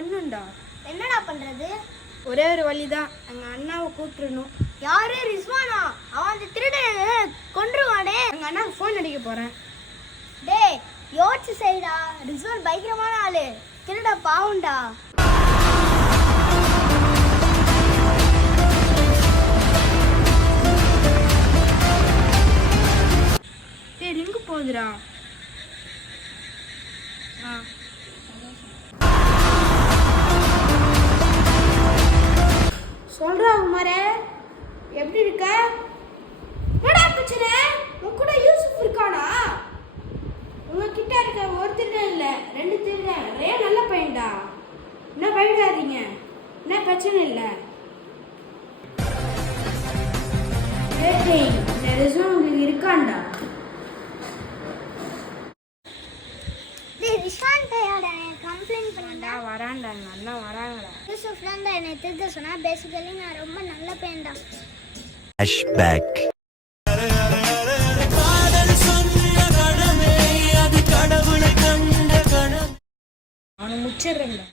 பண்ணுண்டா. என்னடா பண்றது? ஒரே ஒரு வழிதான், எங்கள் அண்ணாவை கூப்பிட்டுருணும். யாரு? ரிஸ்வானா? அவன் அந்த திருடனை கொன்றுவானே. எங்கள் அண்ணாவுக்கு ஃபோன் அடிக்க போகிறேன். டேய் யோசிச்சு செய்டா. ரிஸ்வான் பயங்கரமான ஆளு. திருட பாவுண்டா. டேய் ரிங்கு போகுதுடா. சொல்றா குமாரே, எப்படி இருக்க? என்னடா பிரச்சனை? உன் கூட யூசுப் இருக்கானா? உங்ககிட்ட இருக்க ஒரு திருடன் இல்ல, 2 திருடன். ஒரே நல்ல பையன்டா. என்ன பயப்படாதீங்க, என்ன பிரச்சனை இல்லை. இந்த ரிசம் உங்களுக்கு இருக்காண்டா? டேய் ரிஸ்வான் பையாடா, கம்ப்ளைண்ட் பண்ணடா. வரான்டா, எங்கள் அண்ணா வராங்கடா. யூசுப் தான் என்னை திருட சொன்னா. பேசிக்கலி நான் ரொம்ப நல்ல பையன்டா. Flashback. அவனை முச்சிடுறேன்டா.